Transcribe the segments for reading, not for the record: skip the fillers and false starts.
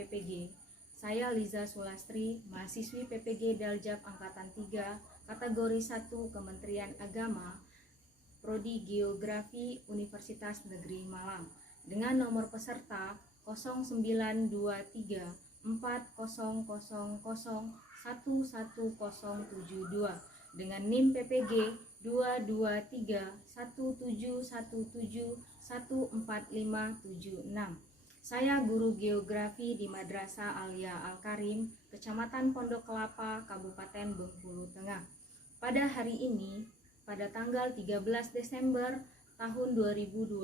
PPG. Saya Liza Sulastri, mahasiswi PPG Daljab Angkatan 3, kategori 1 Kementerian Agama, Prodi Geografi Universitas Negeri Malang, dengan nomor peserta 0923 4000 11072 dengan NIM PPG 2231717145576. Saya guru geografi di Madrasah Alia Al-Karim, Kecamatan Pondok Kelapa, Kabupaten Bengkulu Tengah. Pada hari ini, pada tanggal 13 Desember tahun 2022,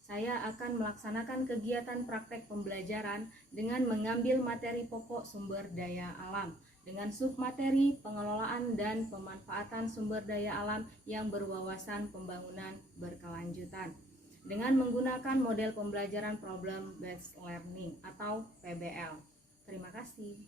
saya akan melaksanakan kegiatan praktek pembelajaran dengan mengambil materi pokok sumber daya alam dengan submateri pengelolaan dan pemanfaatan sumber daya alam yang berwawasan pembangunan berkelanjutan dengan menggunakan model pembelajaran Problem Based Learning atau PBL. Terima kasih.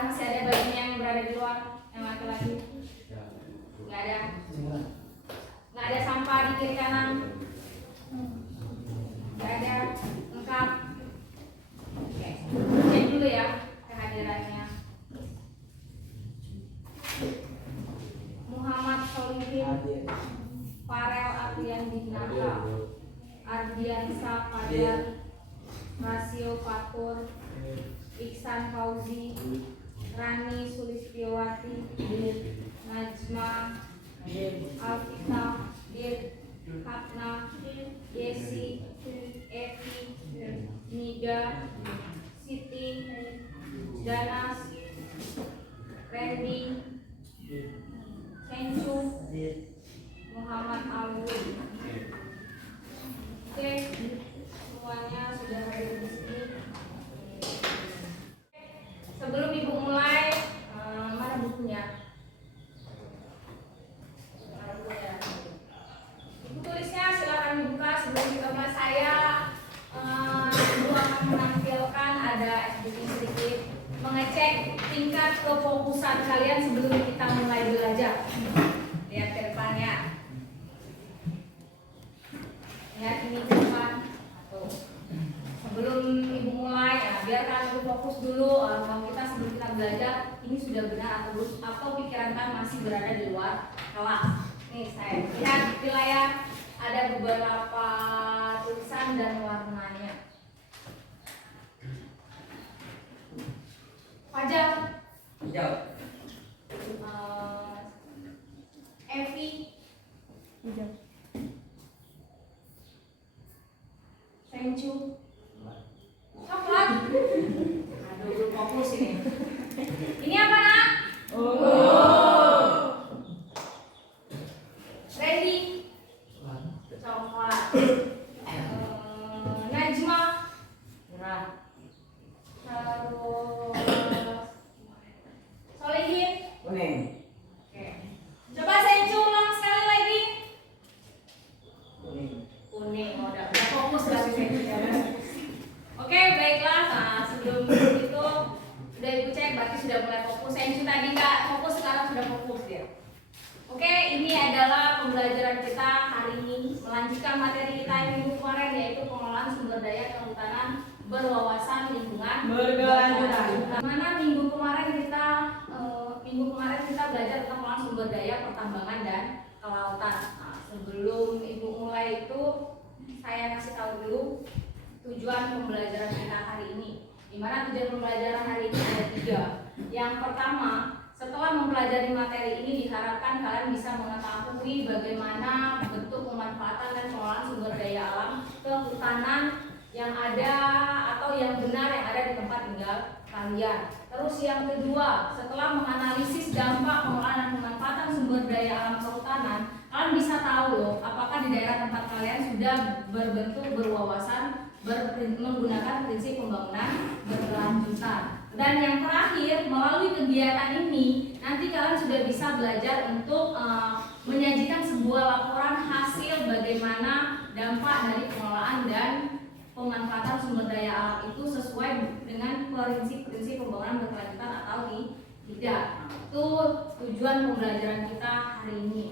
Masih ada bayinya yang berada di luar, yang laki-laki? Nggak ada. Nggak ada sampah di kiri kanan? Nggak ada. Lengkap. Oke, cek dulu ya kehadirannya. Muhammad Solihin, Farel Aprian Dinata, Ardiansa Fadlan, Rasio Fatur, Iksan Fauzi, Rani Sulistiawati, Najma, Alfita, Hatna, Yesi, Evi, Nida, Siti, Danas, Randy, Kencu, Muhammad Alwi. Oke, semuanya sudah hadir di sini. Sebelum ibu mulai, mana bukunya? Ibu tulisnya silakan dibuka sebelum kita mulai. Saya ibu akan menampilkan ada sedikit mengecek tingkat kefokusan kalian sebelum kita mulai belajar. Lihat ke depannya. Lihat ini ke depan. Tuh. Sebelum ibu mulai, biarkan ibu fokus dulu. Kalau kita sebelum kita belajar, ini sudah benar atau pikiran kan masih berada di luar kelas. Nih saya lihat di layar, ada beberapa tulisan dan warnanya. Fajar. Hijau. Evi. Hijau. Senju. Coklat. Aduh, belum fokus ini. Ini apa, Nak? Randy. Coklat. Najma. Merah. Terus Solehin. Kuning. Oke. Coba Senju ulang sekali lagi. Kuning. Kuning. Oh, udah fokus berarti Senju ya. Oke, baiklah. Nah, sebelum itu sudah Ibu cek berarti sudah mulai fokus. Senju tadi nggak fokus, sekarang sudah fokus dia. Oke, ini adalah pembelajaran kita hari ini melanjutkan materi kita yang minggu kemarin, yaitu pengelolaan sumber daya kehutanan berwawasan lingkungan berkelanjutan. Mana minggu kemarin kita belajar tentang pengelolaan sumber daya pertambangan dan kelautan. Nah, sebelum Ibu mulai itu saya kasih tahu dulu tujuan pembelajaran kita hari ini. Di mana tujuan pembelajaran hari ini ada 3. Yang pertama, setelah mempelajari materi ini diharapkan kalian bisa mengetahui bagaimana bentuk pemanfaatan dan pengelolaan sumber daya alam kehutanan yang ada atau yang benar yang ada di tempat tinggal kalian. Terus yang kedua, setelah menganalisis dampak pengelolaan dan pemanfaatan sumber daya alam kehutanan, kalian bisa tahu loh apakah di daerah tempat kalian sudah berbentuk berwawasan menggunakan prinsip pembangunan berkelanjutan. Dan yang terakhir, melalui kegiatan ini nanti kalian sudah bisa belajar untuk menyajikan sebuah laporan hasil bagaimana dampak dari pengelolaan dan pemanfaatan sumber daya alam itu sesuai dengan prinsip-prinsip pembangunan berkelanjutan atau tidak. Itu tujuan pembelajaran kita hari ini.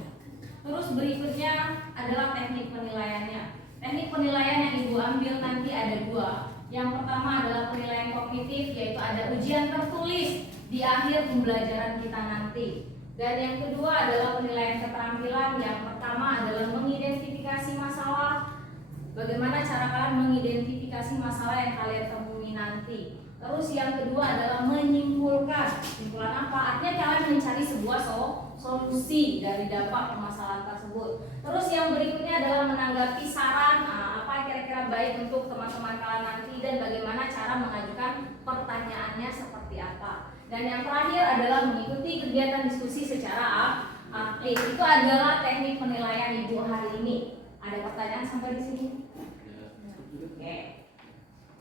Terus berikutnya adalah teknik penilaiannya. Teknik penilaian yang Ibu ambil nanti ada 2. Yang pertama adalah penilaian kognitif, yaitu ada ujian tertulis di akhir pembelajaran kita nanti. Dan yang kedua adalah penilaian keterampilan. Yang pertama adalah mengidentifikasi masalah. Bagaimana cara kalian mengidentifikasi masalah yang kalian temui nanti. Terus yang kedua adalah menyimpulkan. Simpulan apa? Artinya kalian mencari sebuah solusi dari dampak permasalahan tersebut. Terus yang berikutnya adalah menanggapi saran, apa kira-kira baik untuk teman-teman kalian nanti dan bagaimana cara mengajukan pertanyaannya seperti apa. Dan yang terakhir adalah mengikuti kegiatan diskusi secara aktif. Itu adalah teknik penilaian Ibu hari ini. Ada pertanyaan sampai di sini? Oke.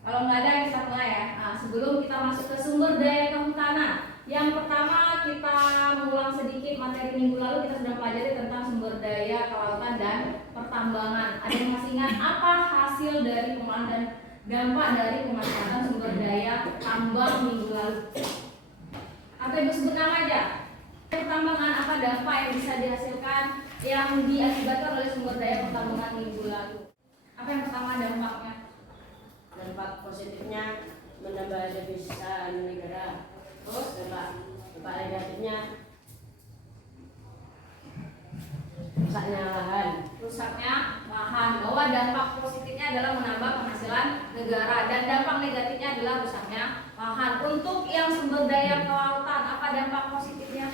Kalau nggak ada kita mulai ya. Nah, sebelum kita masuk ke sumber daya kehutanan, yang pertama kita mengulang sedikit materi minggu lalu. Kita sudah pelajari tentang sumber daya kelautan dan pertambangan. Ada yang masih ingat apa hasil dari pengelolaan dan dampak dari pemanfaatan sumber daya tambang minggu lalu? Atau Ibu sebut nama aja. Pertambangan, apa dampak yang bisa dihasilkan yang diakibatkan oleh sumber daya pertambangan minggu lalu? Apa yang pertama dampaknya? Dampak positifnya menambah devisa negara. Terus dampak negatifnya rusaknya lahan. Bahwa dampak positifnya adalah menambah penghasilan negara dan dampak negatifnya adalah rusaknya lahan. Untuk yang sumber daya kelautan, apa dampak positifnya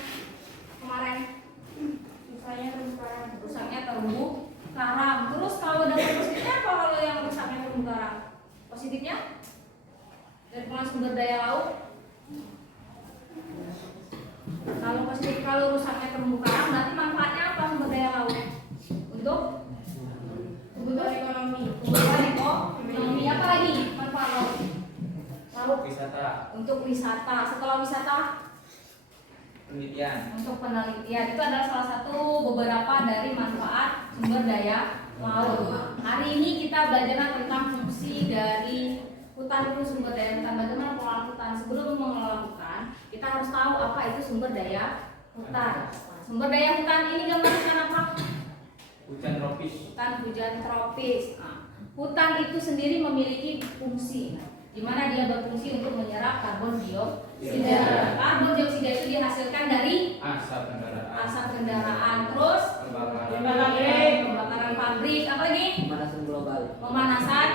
kemarin? Rusaknya terumbu karang. Terus kalau dampak positifnya apa kalau yang rusaknya terumbu karang? Positifnya dari pengelolaan sumber daya laut. Kalau positif, kalau rusaknya terumbu karang berarti manfaatnya apa sumber daya laut? Untuk ekonomi. Ekonomi apa lagi manfaat laut? Laut Wisata. untuk wisata. Setelah wisata Penelitian. untuk penelitian. Itu adalah salah satu beberapa dari manfaat sumber daya laut. Hari ini kita belajar tentang fungsi dari hutan itu sumber daya hutan. Bagaimana pengelolaan hutan? Sebelum mengelola hutan, kita harus tahu apa itu sumber daya hutan. Sumber daya hutan ini gambarkan apa? Hujan tropis. Hujan tropis. Hutan itu sendiri memiliki fungsi, di mana dia berfungsi untuk menyerap karbon dioksida. Karbon dioksida itu dihasilkan dari Asap kendaraan. asap kendaraan, terus Pembakaran. pembakaran pabrik, apa lagi? Pemanasan global. Pemanasan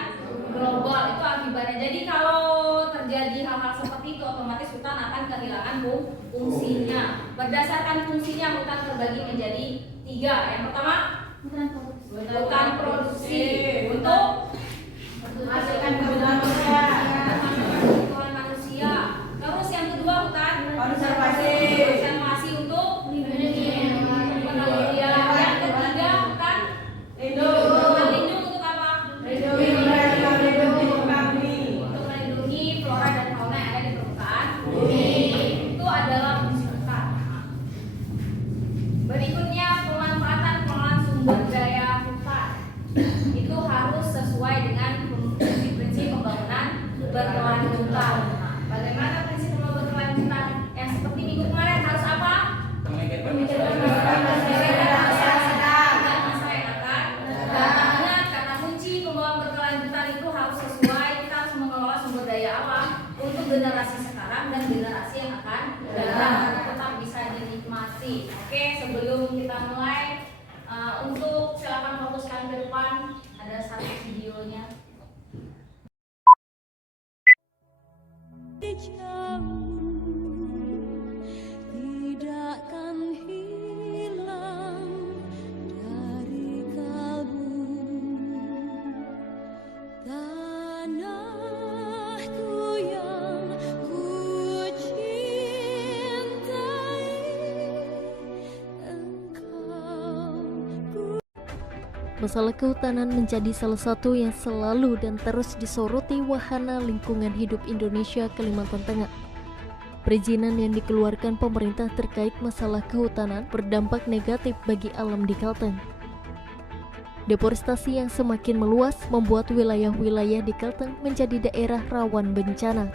global itu akibatnya. Jadi kalau terjadi hal-hal seperti itu, otomatis hutan akan kehilangan fungsinya. Berdasarkan fungsinya, hutan terbagi menjadi 3. Yang pertama, hutan produksi untuk Menghasilkan kebutuhan manusia. kebutuhan manusia. Terus yang kedua, hutan Konservasi. konservasi untuk penelitian. Yang ketiga, hutan lindung untuk apa? Melindungi kami. Untuk melindungi flora dan fauna yang ada di permukaan bumi. Itu adalah fungsi hutan. Berikutnya, pemanfaatan pengelolaan sumber daya hutan itu harus sesuai dengan prinsip-prinsip pembangunan berkelanjutan. Bagaimana prinsip pembangunan berkelanjutan? Yang seperti minggu kemarin harus apa? Memikirkan Ingat, kata kunci pembangunan berkelanjutan itu harus sesuai. Kita harus mengelola sumber daya alam untuk generasi sekarang dan generasi yang akan datang agar tetap bisa dinikmati. Oke, sebelum kita mulai, untuk silakan fokuskan ke depan. Ada satu videonya. Tidakkan hilang dari kalbu tanahku yang ku cintai, engkau. Masalah kehutanan menjadi salah satu yang selalu dan terus disoroti Wahana Lingkungan Hidup Indonesia Kalimantan Tengah. Perizinan yang dikeluarkan pemerintah terkait masalah kehutanan berdampak negatif bagi alam di Kalteng. Deforestasi yang semakin meluas membuat wilayah-wilayah di Kalteng menjadi daerah rawan bencana.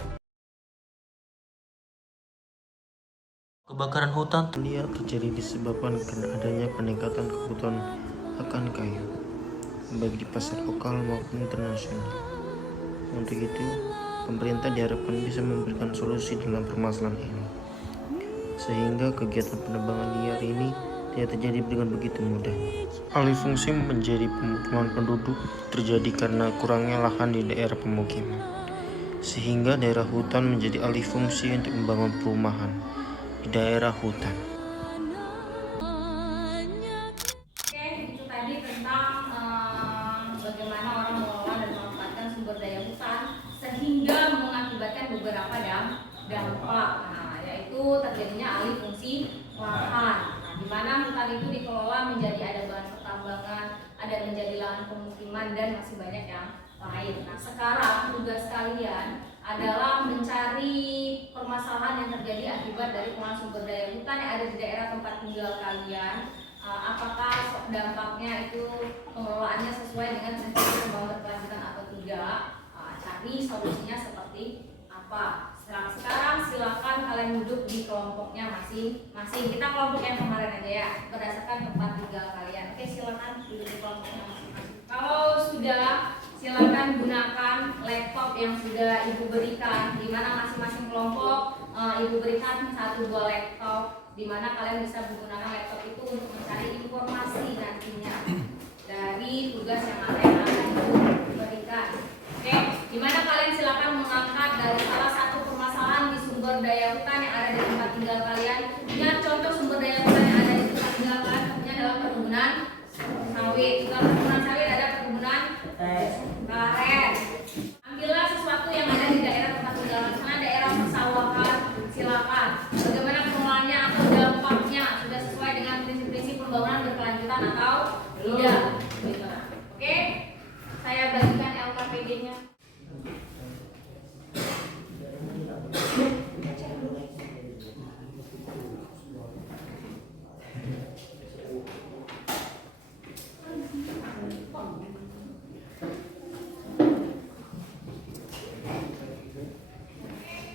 Kebakaran hutan liar terjadi disebabkan karena adanya peningkatan kebutuhan akan kayu, baik di pasar lokal maupun internasional. Untuk itu, pemerintah diharapkan bisa memberikan solusi dalam permasalahan ini, sehingga kegiatan penebangan liar ini tidak terjadi dengan begitu mudah. Alih fungsi menjadi pemukiman penduduk terjadi karena kurangnya lahan di daerah pemukiman, sehingga daerah hutan menjadi alih fungsi untuk membangun perumahan di daerah hutan. Oke, itu tadi tentang bagaimana orang mengelola dan memanfaatkan sumber daya hutan sehingga mengakibatkan beberapa dampak. Nah, yaitu terjadinya alih fungsi lahan. Nah, di mana hutan itu dikelola menjadi ada bahan pertambangan, ada menjadi lahan pemukiman dan masih banyak yang lain. Nah, sekarang tugas kalian adalah mencari permasalahan yang terjadi akibat dari pengolahan sumber daya hutan yang ada di daerah tempat tinggal kalian. Apakah dampaknya itu pengelolaannya sesuai dengan prinsip pembangunan berkelanjutan atau tidak? Cari solusinya seperti apa. Sekarang silakan kalian duduk di kelompoknya masing-masing. Kita kelompok yang kemarin aja ya, berdasarkan tempat tinggal kalian. Oke, silakan duduk di kelompoknya masing-masing. Kalau sudah, silakan gunakan laptop yang sudah ibu berikan. Di mana masing-masing kelompok ibu berikan 1-2 laptop, di mana kalian bisa menggunakan laptop itu untuk mencari informasi nantinya dari tugas yang akan ibu berikan. Oke, di mana kalian silakan mengangkat dari salah satu permasalahan di sumber daya hutan yang ada di tempat tinggal kalian. Ingat, contoh sumber daya hutan yang ada di tempat tinggal kalian tentunya adalah perkebunan sawit. Jika perkebunan sawit ada perkebunan karet. Ambillah sesuatu yang ada di daerah tempat tinggal kalian, daerah persawahan. Silakan. Bagaimana pengelolaannya atau dampaknya sudah sesuai dengan prinsip-prinsip pembangunan berkelanjutan atau tidak? Oke, saya bagikan LKPD-nya.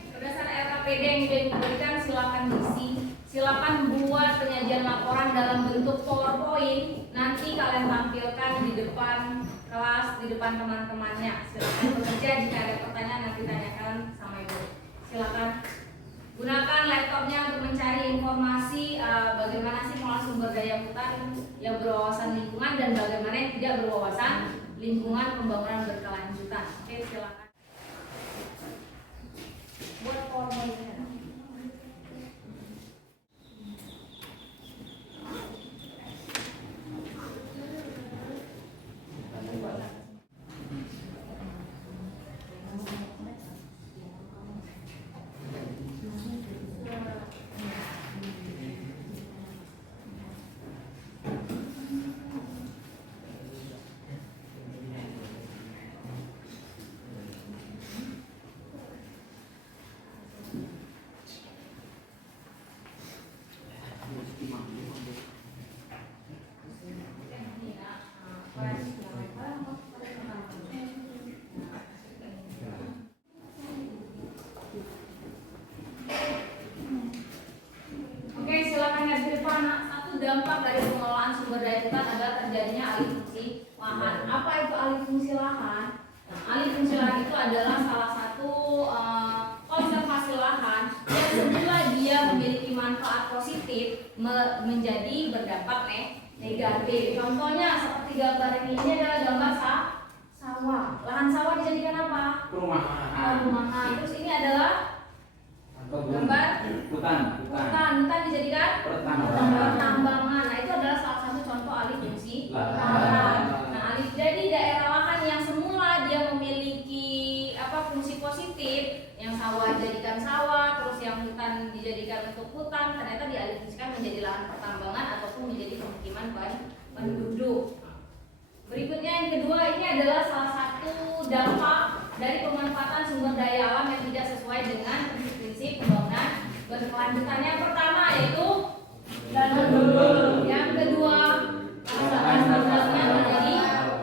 Berdasarkan LKPD yang sudah diberikan, silakan isi. Silakan buat penyajian laporan dalam bentuk PowerPoint. Nanti kalian tampilkan di depan kelas, di depan teman-temannya. Silakan bekerja, jika ada pertanyaan nanti tanyakan sama ibu. Silakan. Gunakan laptopnya untuk mencari informasi bagaimana sih pengelolaan sumber daya hutan yang berwawasan lingkungan dan bagaimana yang tidak berwawasan lingkungan pembangunan berkelanjutan. Oke, silakan. Buat formulir. Oke, silakan lihat di depan. Satu dampak dari pengelolaan sumber daya hutan adalah terjadinya alih fungsi lahan. Apa itu alih fungsi lahan? Nah, alih fungsi lahan itu adalah salah satu konservasi lahan yang semula dia memiliki manfaat positif menjadi berdampak negatif. Contohnya seperti gambar ini adalah gambar sawah. Lahan sawah dijadikan apa? Perumahan. Terus ini adalah gambar hutan dijadikan pertambangan. Nah, itu adalah salah satu contoh alih fungsi lahan. Nah, jadi daerah lahan yang semula dia memiliki fungsi positif, yang sawah dijadikan sawah, terus yang hutan dijadikan untuk hutan, ternyata dialihfungsikan menjadi lahan pertambangan ataupun menjadi pemukiman penduduk. Berikutnya yang kedua, ini adalah salah satu dampak dari pemanfaatan sumber daya alam yang tidak sesuai dengan prinsip pembangunan berkelanjutan. Yang pertama yaitu tanam dulu. Yang kedua, lahannya menjadi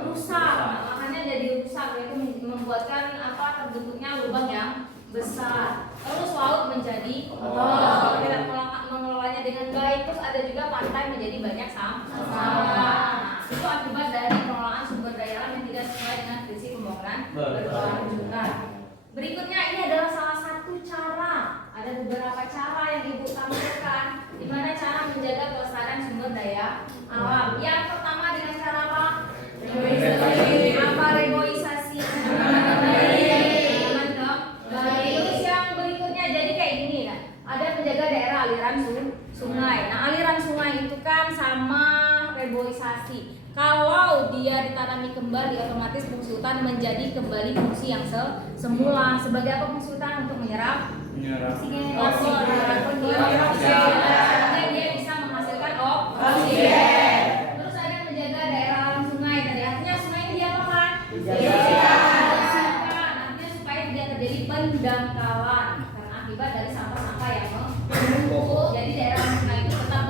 rusak. Lahannya jadi rusak, yaitu membuatkan terbentuknya lubang yang besar. Terus laut menjadi kotor, tidak mengelolanya dengan baik. Terus ada juga pantai menjadi banyak sampah. Itu akibat dari pengelolaan sumber daya alam yang tidak sesuai dengan prinsip pembangunan berkelanjutan. Berikutnya, ini adalah salah satu cara. Ada beberapa cara yang Ibu tampilkan, di mana cara menjaga kelestarian sumber daya alam. Yang pertama dengan cara apa? Reboisasi. Terus yang berikutnya jadi kayak gini kan. Ada menjaga daerah aliran sungai. Nah, aliran sungai itu kan sama reboisasi. Kalau dia ditanami kembali, otomatis fungsi hutan menjadi kembali fungsi yang semula. Sebagai apa fungsi hutan? Untuk menyerap oksigen, sehingga dia bisa menghasilkan oksigen. Terus ada menjaga daerah aliran sungai. Tadi artinya sungai ini diapakan? Dibersihkan. Artinya supaya tidak terjadi pendangkalan karena akibat dari sampah-sampah yang menumpuk. Jadi daerah sungai itu tetap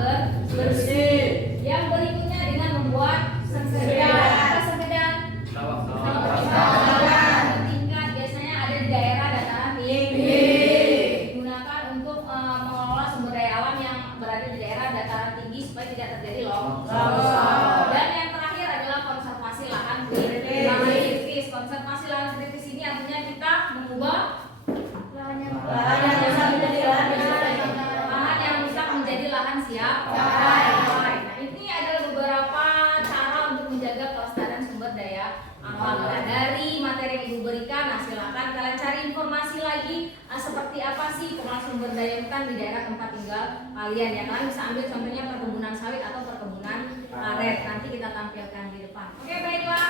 bersih. Yang berikutnya dengan membuat sekedan bertingkat, biasanya ada di daerah dataran tinggi, digunakan untuk mengelola sumber daya alam yang berada di daerah dataran tinggi supaya tidak terjadi longsor. Dan yang terakhir adalah konservasi lahan kritis. Konservasi lahan kritis ini artinya kita mengubah lahan yang rusak menjadi lahan siap pakai. Nah, dari materi yang Ibu berikan, silakan kalian cari informasi lagi seperti apa sih pengelolaan sumber daya hutan di daerah tempat tinggal kalian ya. Kalian bisa ambil contohnya perkebunan sawit atau perkebunan karet. Nanti kita tampilkan di depan. Oke, baiklah,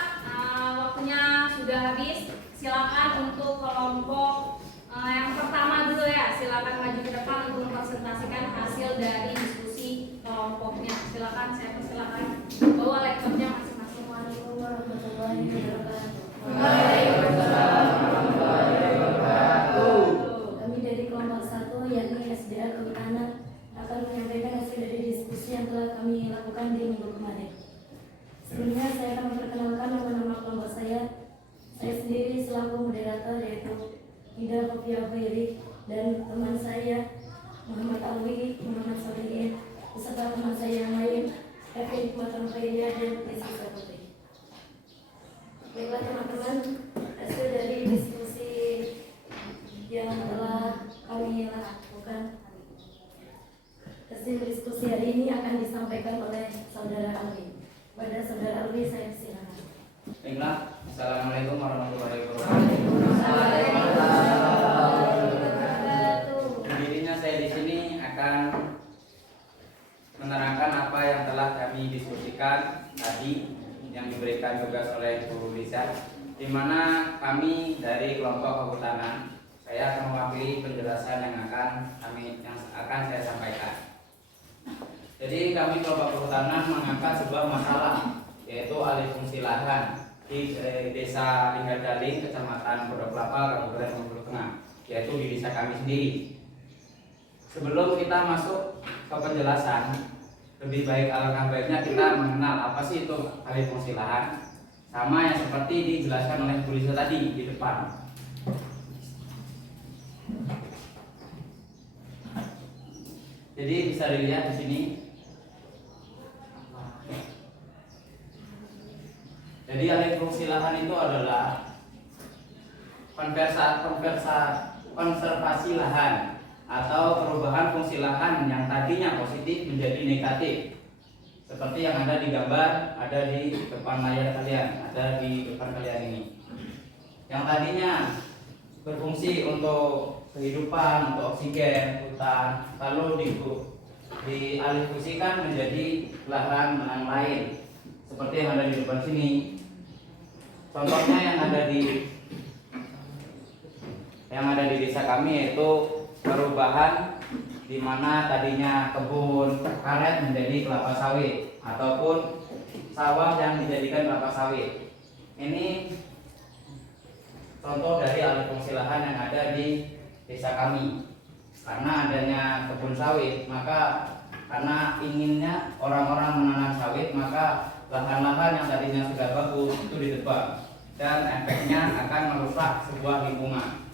waktunya sudah habis. Silakan untuk kelompok yang pertama dulu ya. Silakan maju ke depan untuk mempresentasikan hasil dari diskusi kelompoknya. Silakan, saya persilakan bawa laptopnya masing-masing. Kami dari kelompok 1 yakni SDA Kehutanan akan menyampaikan hasil dari diskusi yang telah kami lakukan di minggu kemarin. Sebelumnya saya akan memperkenalkan nama-nama kelompok saya. Saya sendiri selaku moderator yaitu Ida Kofia Khairi dan teman saya Muhammad Alwi, Muhammad Solihin, beserta teman saya yang lain Evi Hikmatan Khairia dan Jessica Putri. Baiklah teman-teman, hasil dari diskusi yang telah kami lakukan Assalamualaikum warahmatullahi wabarakatuh. Berdirinya saya di sini akan menerangkan apa yang telah kami diskusikan tadi yang diberikan tugas oleh Bu Lisa, di mana kami dari kelompok kehutanan, saya akan mewakili penjelasan yang akan saya sampaikan. Jadi kami kelompok kehutanan mengangkat sebuah masalah, yaitu alih fungsi lahan di Desa Linggardaling, Kecamatan Pondok Kelapa, Kabupaten Bengkulu Tengah, yaitu di desa kami sendiri. Sebelum kita masuk ke penjelasan, lebih baik alangkah baiknya kita mengenal apa sih itu alih fungsi lahan, sama yang seperti dijelaskan oleh Bu Lisa tadi di depan. Jadi bisa dilihat di sini. Jadi alih fungsi lahan itu adalah konservasi lahan atau perubahan fungsi lahan yang tadinya positif menjadi negatif. Seperti yang ada di gambar, ada di depan layar kalian, ada di depan kalian ini. Yang tadinya berfungsi untuk kehidupan, untuk oksigen, hutan, lalu dialihfungsikan menjadi lahan yang lain. Seperti yang ada di depan sini. Contohnya yang ada di desa kami yaitu perubahan di mana tadinya kebun karet menjadi kelapa sawit ataupun sawah yang dijadikan kelapa sawit. Ini contoh dari alih fungsi lahan yang ada di desa kami. Karena adanya kebun sawit, maka karena inginnya orang-orang menanam sawit, maka lahan-lahan yang tadinya sudah bagus itu ditebang dan efeknya akan merusak sebuah lingkungan.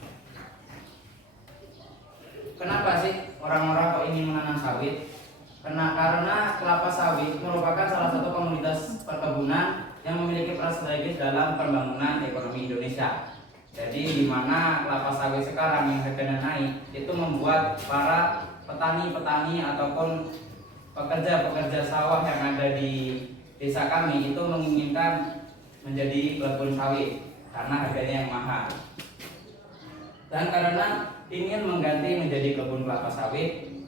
Kenapa sih orang-orang kok ingin menanam sawit? Karena kelapa sawit merupakan salah satu komoditas perkebunan yang memiliki peran strategis dalam pembangunan ekonomi Indonesia. Jadi di mana kelapa sawit sekarang yang harganya naik itu membuat para petani-petani ataupun pekerja-pekerja sawah yang ada di desa kami itu menginginkan menjadi kebun sawit karena harganya yang mahal. Dan karena ingin mengganti menjadi kebun kelapa sawit,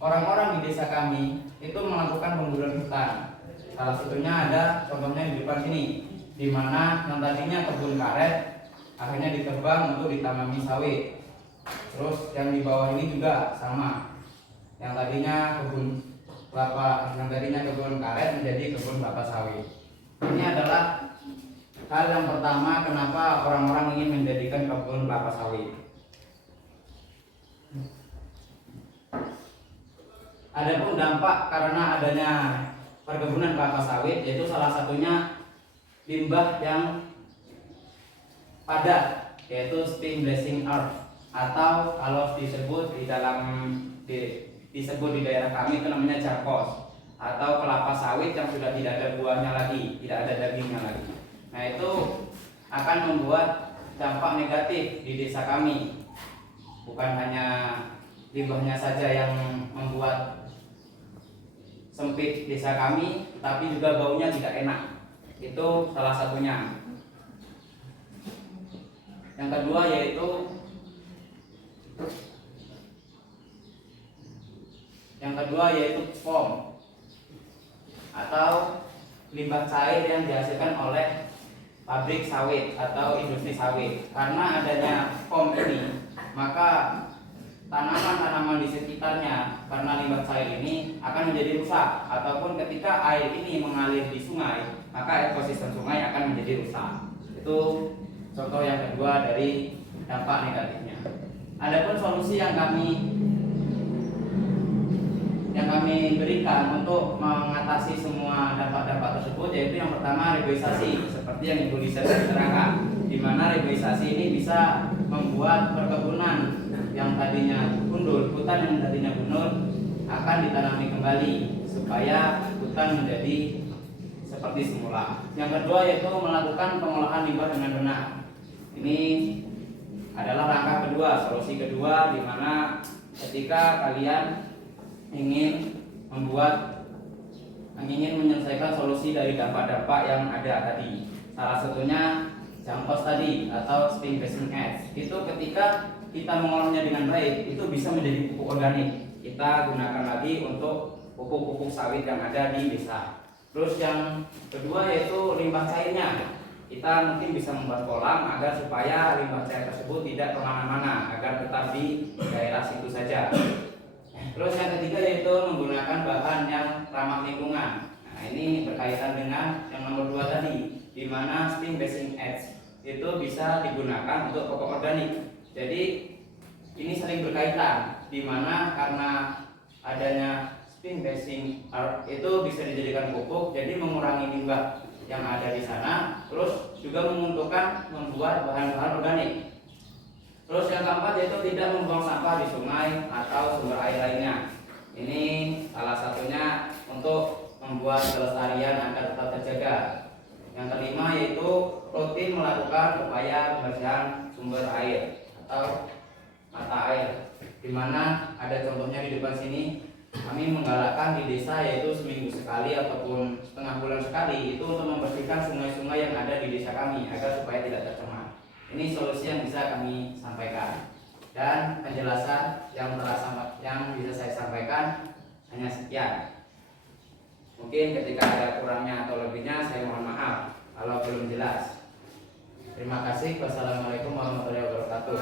orang-orang di desa kami itu melakukan pemburuan hutan. Salah satunya ada contohnya di depan sini, di mana yang tadinya kebun karet akhirnya ditebang untuk ditanami sawit. Terus yang di bawah ini juga sama, yang tadinya kebun karet menjadi kebun kelapa sawit. Ini adalah hal yang pertama kenapa orang-orang ingin menjadikan kebun kelapa sawit. Adapun dampak karena adanya perkebunan kelapa sawit, yaitu salah satunya limbah yang padat, yaitu steam blazing earth, atau kalau disebut di daerah kami itu namanya jarkos, atau kelapa sawit yang sudah tidak ada buahnya lagi, tidak ada dagingnya lagi. Nah, itu akan membuat dampak negatif di desa kami. Bukan hanya limbahnya saja yang membuat sempit desa kami, tapi juga baunya tidak enak. Itu salah satunya. Yang kedua yaitu foam atau limbah cair yang dihasilkan oleh pabrik sawit atau industri sawit. Karena adanya foam ini, maka tanaman-tanaman di sekitarnya karena limbah cair ini akan menjadi rusak, ataupun ketika air ini mengalir di sungai, maka ekosistem sungai akan menjadi rusak. Itu contoh yang kedua dari dampak negatifnya. Adapun solusi yang kami berikan untuk mengatasi semua dampak-dampak tersebut, yaitu yang pertama reboisasi, seperti yang Ibu Lisa terangkan, di mana reboisasi ini bisa membuat perkebunan yang tadinya gundul, hutan yang tadinya gundul akan ditanami kembali supaya hutan menjadi seperti semula. Yang kedua yaitu melakukan pengolahan limbah dengan benar. Ini adalah langkah kedua, solusi kedua, di mana ketika kalian ingin menyelesaikan solusi dari dampak-dampak yang ada tadi. Salah satunya jangkos tadi atau spin basing edge. Itu ketika kita mengolahnya dengan baik, itu bisa menjadi pupuk organik. Kita gunakan lagi untuk pupuk-pupuk sawit yang ada di desa. Terus yang kedua yaitu limbah cairnya. Kita mungkin bisa membuat kolam agar supaya limbah cair tersebut tidak kemana-mana, agar tetap di daerah situ saja. Terus yang ketiga yaitu menggunakan bahan yang ramah lingkungan. Nah, ini berkaitan dengan yang nomor 2 tadi, di mana spin basing edge itu bisa digunakan untuk pupuk organik. Jadi ini saling berkaitan, di mana karena adanya spin basing itu bisa dijadikan pupuk, jadi mengurangi limbah yang ada di sana, terus juga menguntungkan membuat bahan-bahan organik. Terus yang keempat yaitu tidak membuang sampah di sungai atau sumber air lainnya. Ini salah satunya untuk membuat kelestarian agar tetap terjaga. Yang kelima yaitu rutin melakukan upaya pembersihan sumber air atau mata air, di mana ada contohnya di depan sini. Kami menggalakkan di desa yaitu seminggu sekali ataupun setengah bulan sekali itu untuk membersihkan sungai-sungai yang ada di desa kami agar supaya tidak tercemar. Ini solusi yang bisa kami sampaikan, dan penjelasan yang bisa saya sampaikan hanya sekian. Mungkin ketika ada kurangnya atau lebihnya saya mohon maaf kalau belum jelas. Terima kasih. Wassalamualaikum warahmatullahi wabarakatuh.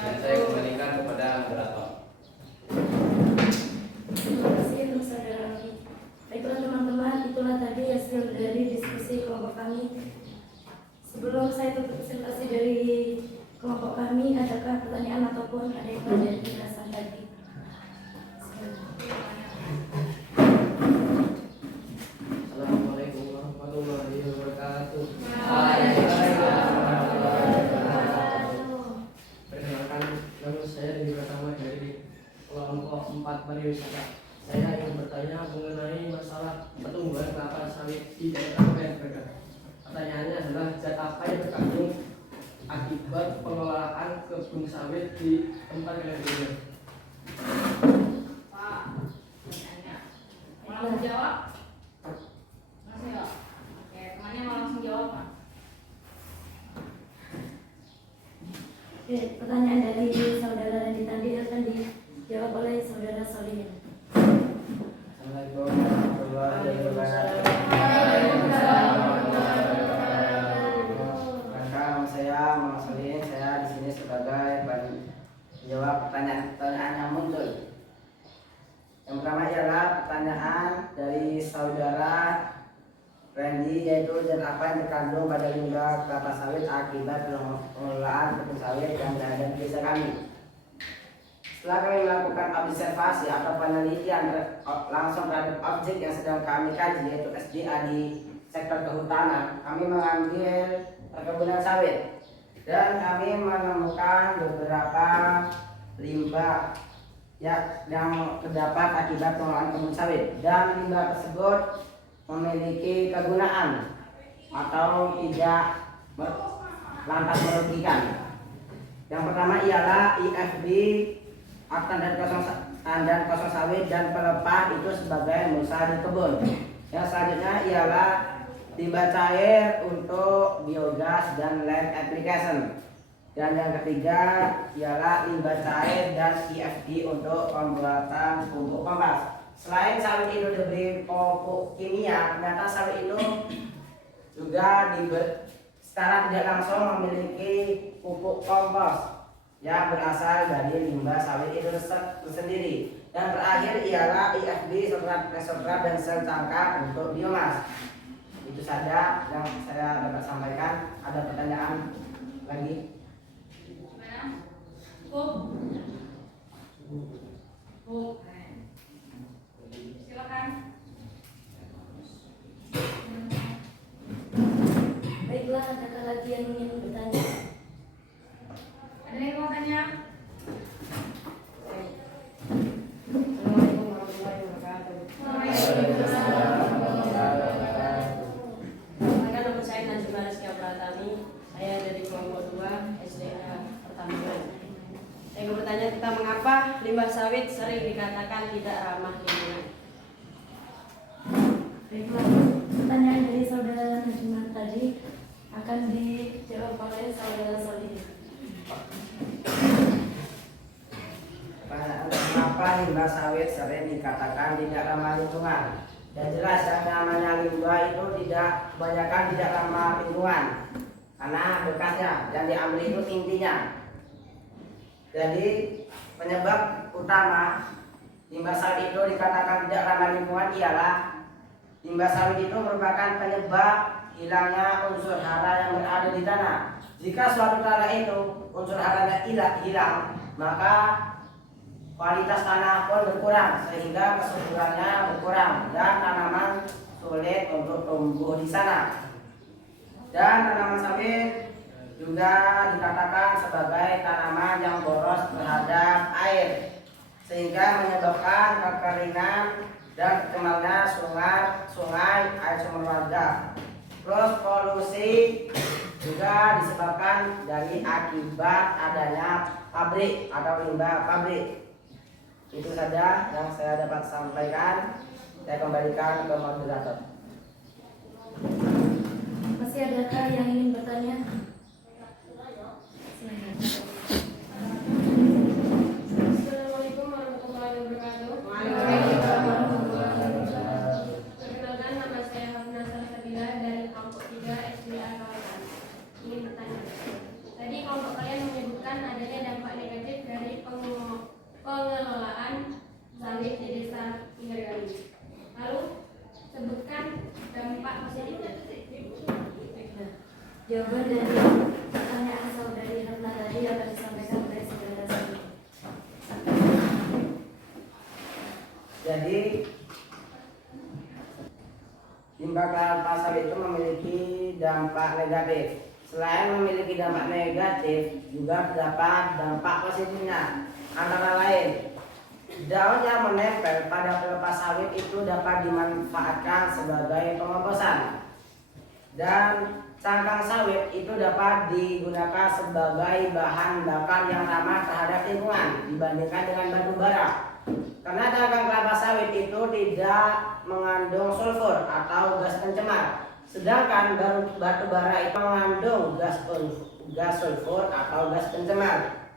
Dan saya kembalikan kepada moderator. Terima kasih untuk saudara Rocky. Baiklah teman-teman, itulah tadi hasil dari diskusi kelompok kami. Sebelum saya tutup presentasi dari kelompok kami, adakah pertanyaan ataupun ada yang dari penjelasan tadi? Assalamualaikum warahmatullahi wabarakatuh. Perkenalkan, nama saya Dewi Pratama dari kelompok 4 pariwisata. Saya ingin bertanya mengenai masalah pertumbuhan kelapa sawit di daerah Medan. Pertanyaannya adalah zat apa yang terkandung akibat pengelolaan kebun sawit di tempat kalian berada? Pak, pertanyaan. Mau langsung jawab? Langsung jawab. Oke, temannya mau langsung jawab, Pak. Oke, pertanyaan dari saudara Randy tadi akan dijawab oleh saudara Solihin. Assalamualaikum warahmatullahi wabarakatuh. Perkenalkan, saya Muhammad Solihin. Saya di sini sebagai menjawab pertanyaan yang muncul. Yang pertama ialah pertanyaan dari saudara Randy, yaitu zat apa yang terkandung pada limbah kelapa sawit akibat pengelolaan kebun sawit yang berada di desa kami. Setelah kami melakukan observasi atau penelitian langsung terhadap objek yang sedang kami kaji, yaitu SDA di sektor kehutanan, kami mengambil perkebunan sawit dan kami menemukan beberapa limbah yang terdapat akibat pengelolaan kebun sawit, dan limbah tersebut memiliki kegunaan atau tidak lantas merugikan. Yang pertama ialah IFB, standar kosong sawit dan pelepah itu sebagai mulsa di kebun. Yang selanjutnya ialah limbah cair untuk biogas dan land application. Dan yang ketiga ialah limbah cair dan IFD untuk pembuatan pupuk kompas. Selain sawit itu diberi pupuk kimia, ternyata sawit itu juga secara tidak langsung memiliki pupuk kompos yang berasal dari limbah sawit itu sendiri. Dan terakhir ialah IFB, substrat dan sel tangkap untuk biomas. Itu saja yang saya dapat sampaikan. Ada pertanyaan lagi? Gimana? Cukup? Cukup. Silakan. Baiklah, adakah lagi yang ingin bertanya? Ada yang mau tanya? Assalamualaikum warahmatullahi wabarakatuh. Nama saya Najma Rizka Pratami. Saya dari kelompok 2 SDA Pertambangan. Saya ingin bertanya tentang mengapa limbah sawit sering dikatakan tidak ramah lingkungan. Baiklah, pertanyaan limbah sawit sering dikatakan tidak ramah lingkungan. Dan jelas yang namanya limbah itu kebanyakan tidak ramah lingkungan karena bekasnya yang diambil itu intinya. Jadi penyebab utama limbah sawit itu dikatakan tidak ramah lingkungan ialah limbah sawit itu merupakan penyebab hilangnya unsur hara yang berada di tanah. Jika suatu tanah itu unsur haranya hilang, maka kualitas tanah pun berkurang sehingga kesuburannya berkurang dan tanaman sulit untuk tumbuh di sana. Dan tanaman sawit juga dikatakan sebagai tanaman yang boros terhadap air sehingga menyebabkan kekeringan dan tercemarnya sungai air sumber warga. Terus polusi juga disebabkan dari akibat adanya pabrik atau limbah pabrik. Itu saja yang saya dapat sampaikan. Saya kembalikan ke moderator. Masih adakah yang ingin bertanya? Assalamualaikum warahmatullahi wabarakatuh. Perkenalkan, nama saya Hafna Salsabila dari kelompok 3 SDA Kawasan. Ingin bertanya. Tadi kelompok kalian menyebutkan adanya dampak negatif dari pengelolaan sawit di desa Indragali. Lalu sebutkan dampak positifnya. Jawaban dari pertanyaan saudari Hafna tadi akan disampaikan oleh saudara Sari. Jadi limbah kelapa sawit itu memiliki dampak negatif. Selain memiliki dampak negatif, juga terdapat dampak positifnya. Antara lain, daun yang menempel pada kelapa sawit itu dapat dimanfaatkan sebagai pengomposan. Dan cangkang sawit itu dapat digunakan sebagai bahan bakar yang ramah terhadap lingkungan dibandingkan dengan batu bara. Karena cangkang kelapa sawit itu tidak mengandung sulfur atau gas pencemar. Sedangkan batu bara itu mengandung gas sulfur atau gas pencemar.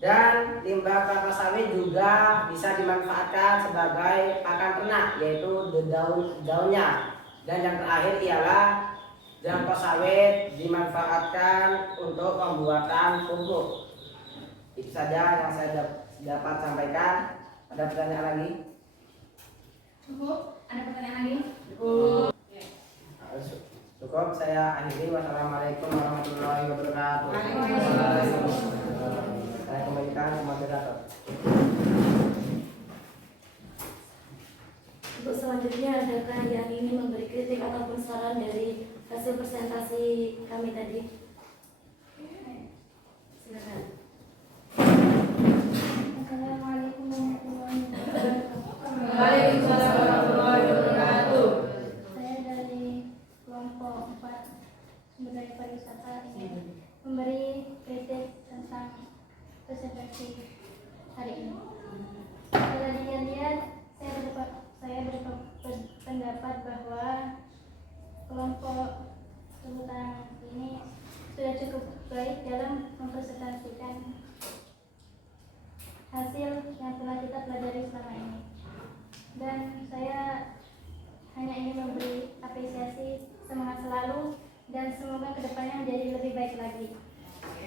Dan limbah kelapa sawit juga bisa dimanfaatkan sebagai pakan ternak, yaitu daunnya. Dan yang terakhir ialah jangkau sawit dimanfaatkan untuk pembuatan pupuk. Itu saja yang saya dapat sampaikan. Ada pertanyaan lagi? Cukup? Ada pertanyaan lagi? Cukup, saya akhiri. Wassalamualaikum warahmatullahi wabarakatuh. Saya kembalikan ke moderator. Untuk selanjutnya, adakah yang ingin memberi kritik ataupun saran dari hasil presentasi kami tadi? Silakan. Assalamualaikum warahmatullahi wabarakatuh. Waalaikumsalam warahmatullahi wabarakatuh. Saya dari kelompok 4 sumber daya pariwisata ingin memberi kritik tentang presentasi hari ini. Setelah dilihat, saya berpendapat bahwa kelompok kehutanan ini sudah cukup baik dalam mempresentasikan hasil yang telah kita pelajari selama ini. Dan saya hanya ingin memberi apresiasi, semangat selalu, dan semoga kedepannya menjadi lebih baik lagi.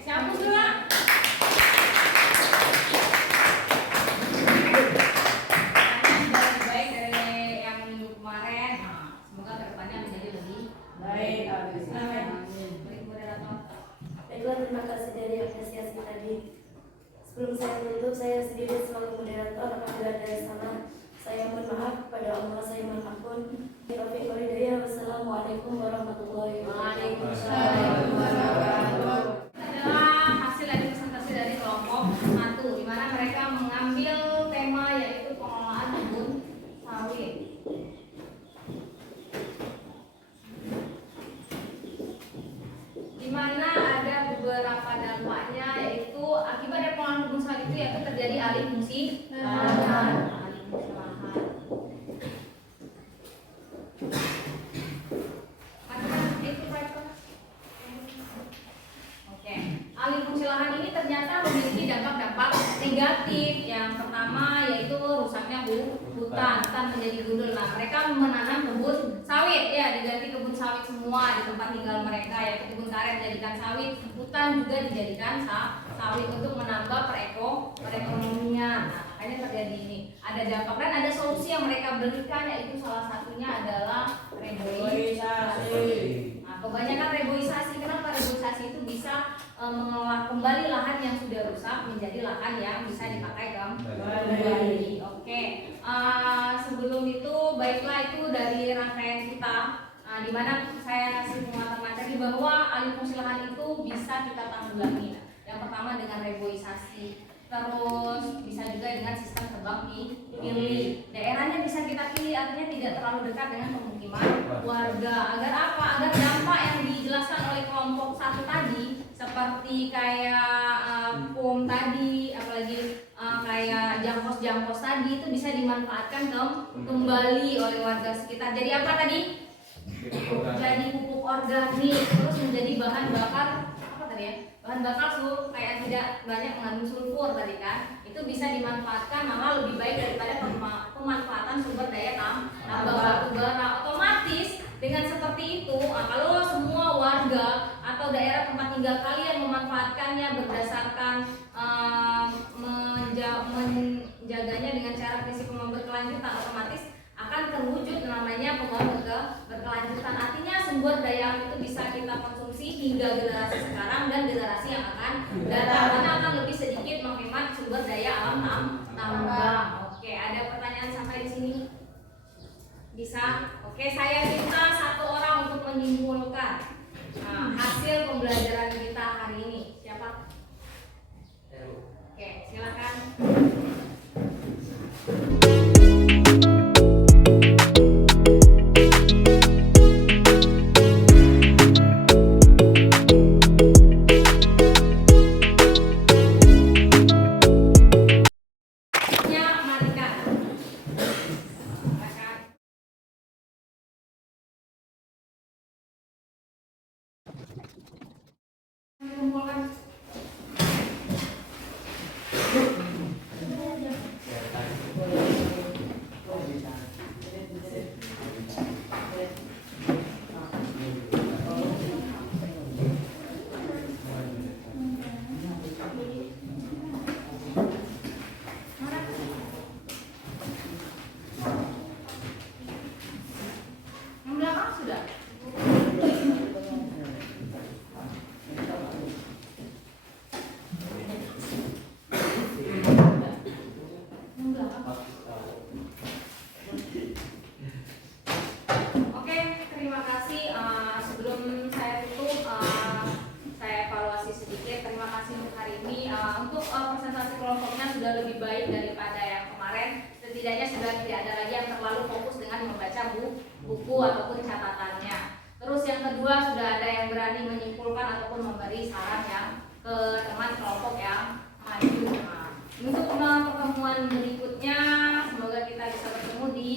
Siapa semua? Baik dari yang minggu kemarin. Semoga kedepannya menjadi lebih Baik, baik. Moderator. Baiklah, terima kasih dari apresiasi tadi. Sebelum saya tutup, saya sendiri selaku moderator apabila ada salah, saya mohon maaf kepada Allah, saya mohon ampun. Taufiq wal hidayah. Wassalamualaikum warahmatullahi wabarakatuh. Adalah hasil dari presentasi dari kelompok 1, di mana mereka mengambil tema yaitu pengelolaan kebun sawit. Di mana ada beberapa dampaknya, yaitu akibat dari pengelolaan kebun sawit itu yaitu terjadi alih fungsi lahan. Alih fungsi lahan ini ternyata memiliki dampak-dampak negatif. Yang pertama sawit semua di tempat tinggal mereka, yaitu kebun karet dijadikan sawit, hutan juga dijadikan sawit untuk menambah perekonomian. Nah, makanya terjadi ini. Ada dampak dan ada solusi yang mereka berikan, yaitu salah satunya adalah reboisasi. Nah, kebanyakan reboisasi, kenapa reboisasi itu bisa mengolah kembali lahan yang sudah rusak menjadi lahan yang bisa dipakai kembali. Oke. Sebelum itu, baiklah itu dari rangkaian kita, di mana saya kasih penguatan materi bahwa alih fungsi lahan itu bisa kita tanggulangi. Yang pertama dengan reboisasi, terus bisa juga dengan sistem tebang pilih. Daerahnya bisa kita pilih, artinya tidak terlalu dekat dengan pemukiman warga. Agar apa? Agar dampak yang dijelaskan oleh kelompok satu tadi, seperti kayak PUM tadi, apalagi kayak jangkos tadi, itu bisa dimanfaatkan kembali oleh warga sekitar. Jadi apa tadi? Jadi pupuk organik, terus menjadi bahan bakar apa tadi ya? Bahan bakar kayak tidak banyak mengandung sulfur tadi kan? Itu bisa dimanfaatkan, malah lebih baik daripada pemanfaatan sumber daya tambah batu bara. Otomatis dengan seperti itu, kalau semua warga atau daerah tempat tinggal kalian memanfaatkannya berdasarkan menjaganya dengan cara prinsip pembangunan berkelanjutan, otomatis akan terwujud namanya pembangunan berkelanjutan. Artinya sumber daya alam itu bisa kita konsumsi hingga generasi sekarang dan generasi yang akan datang, karena akan lebih sedikit menghemat sumber daya alam tambang. Oke, ada pertanyaan sampai di sini? Bisa? Oke, saya minta satu orang untuk menyimpulkan hasil pembelajaran kita hari ini. Siapa? Oke, silakan. Setidaknya sudah tidak ada lagi yang terlalu fokus dengan membaca buku ataupun catatannya. Terus yang kedua, sudah ada yang berani menyimpulkan ataupun memberi saran yang ke teman kelompok yang maju. Untuk pertemuan berikutnya, semoga kita bisa bertemu di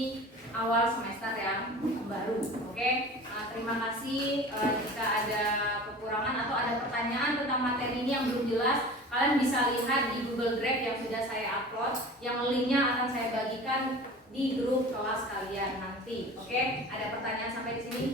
awal semester yang baru. Oke, terima kasih. Jika ada kekurangan atau ada pertanyaan tentang materi ini yang belum jelas, kalian bisa lihat di Google Drive yang sudah saya upload, yang linknya akan saya bagikan di grup kelas kalian nanti. Oke, ada pertanyaan sampai di sini?